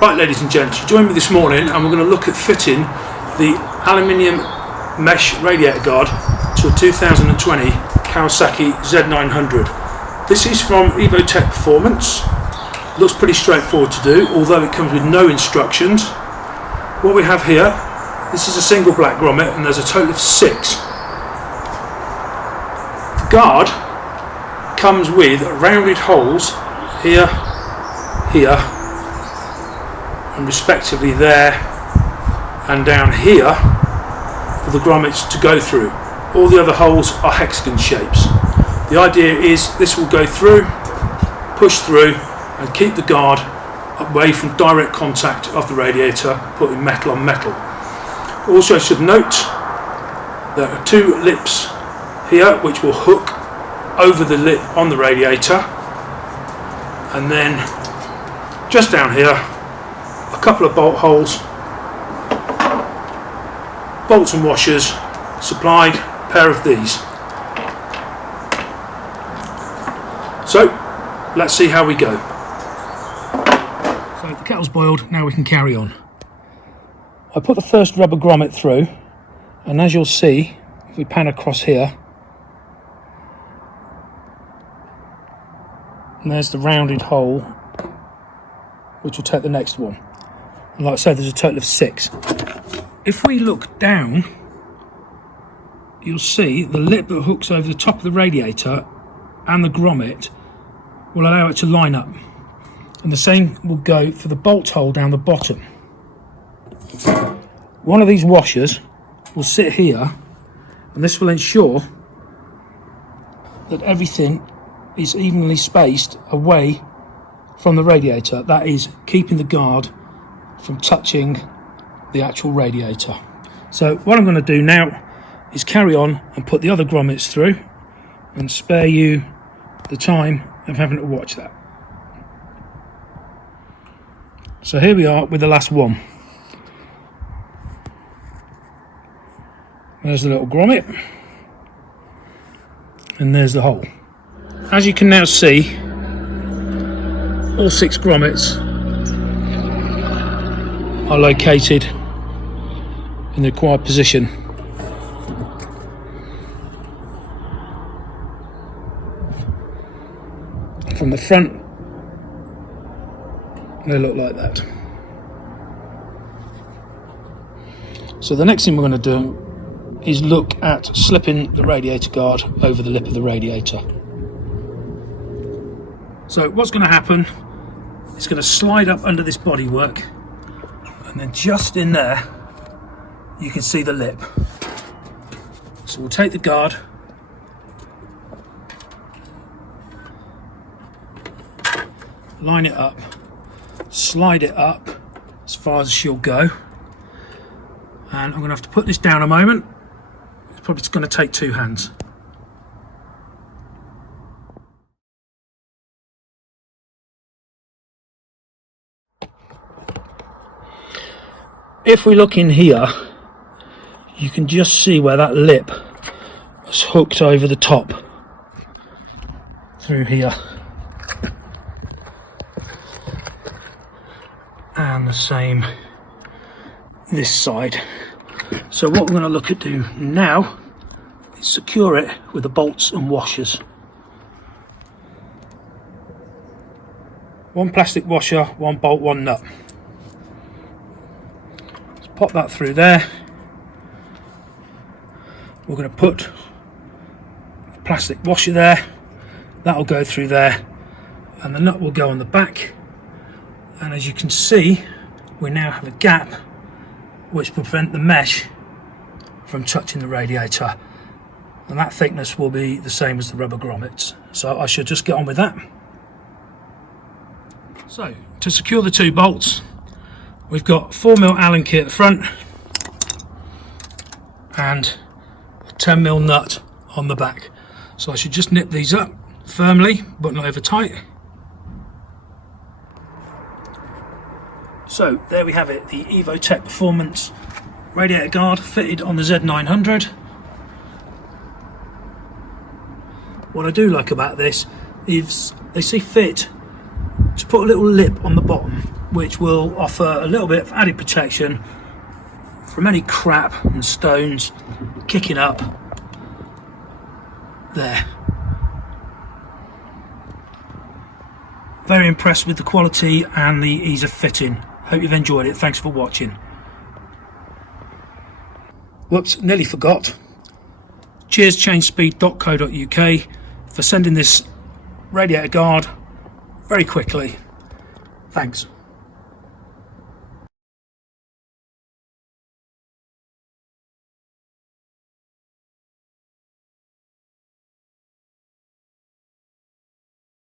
Right, ladies and gents, you joined me this morning and we're going to look at fitting the aluminium mesh radiator guard to a 2020 Kawasaki Z900. This is from Evotech-Performance. Looks pretty straightforward to do, although it comes with no instructions. What we have here, this is a single black grommet and there's a total of 6. The guard comes with rounded holes here, here, and respectively there and down here for the grommets to go through. All the other holes are hexagon shapes. The idea is this will go through, push through and keep the guard away from direct contact of the radiator, putting metal on metal. Also should note there are 2 lips here which will hook over the lip on the radiator, and then just down here a couple of bolt holes, bolts and washers supplied, a pair of these. So let's see how we go. So the kettle's boiled, now we can carry on. I put the first rubber grommet through, and as you'll see, if we pan across here, and there's the rounded hole which will take the next one. And like I said, there's a total of 6. If we look down, you'll see the lip that hooks over the top of the radiator and the grommet will allow it to line up. And the same will go for the bolt hole down the bottom. One of these washers will sit here, and this will ensure that everything is evenly spaced away from the radiator. That is keeping the guard from touching the actual radiator. So what I'm going to do now is carry on and put the other grommets through and spare you the time of having to watch that. So here we are with the last one. There's the little grommet and there's the hole. As you can now see, all 6 grommets are located in the required position. From the front, they look like that. So the next thing we're going to do is look at slipping the radiator guard over the lip of the radiator. So what's going to happen, it's going to slide up under this bodywork, and then just in there you can see the lip. So we'll take the guard, line it up, slide it up as far as she'll go, and I'm going to have to put this down a moment. It's probably going to take 2 hands. If we look in here, you can just see where that lip is hooked over the top through here, and the same this side. So what we're going to look at do now is secure it with the bolts and washers. 1 plastic washer, 1 bolt, 1 nut. Pop that through there. We're going to put a plastic washer there. That'll go through there, and the nut will go on the back. And as you can see, we now have a gap which will prevent the mesh from touching the radiator, and that thickness will be the same as the rubber grommets. So I should just get on with that. So to secure the 2 bolts, we've got 4mm Allen key at the front and a 10mm nut on the back. So I should just nip these up firmly but not over tight. So there we have it, the Evotech-Performance radiator guard fitted on the Z900. What I do like about this is they see fit to put a little lip on the bottom which will offer a little bit of added protection from any crap and stones kicking up there. Very impressed with the quality and the ease of fitting. Hope you've enjoyed it. Thanks for watching. Whoops, nearly forgot. Cheers changespeed.co.uk for sending this radiator guard very quickly. Thanks.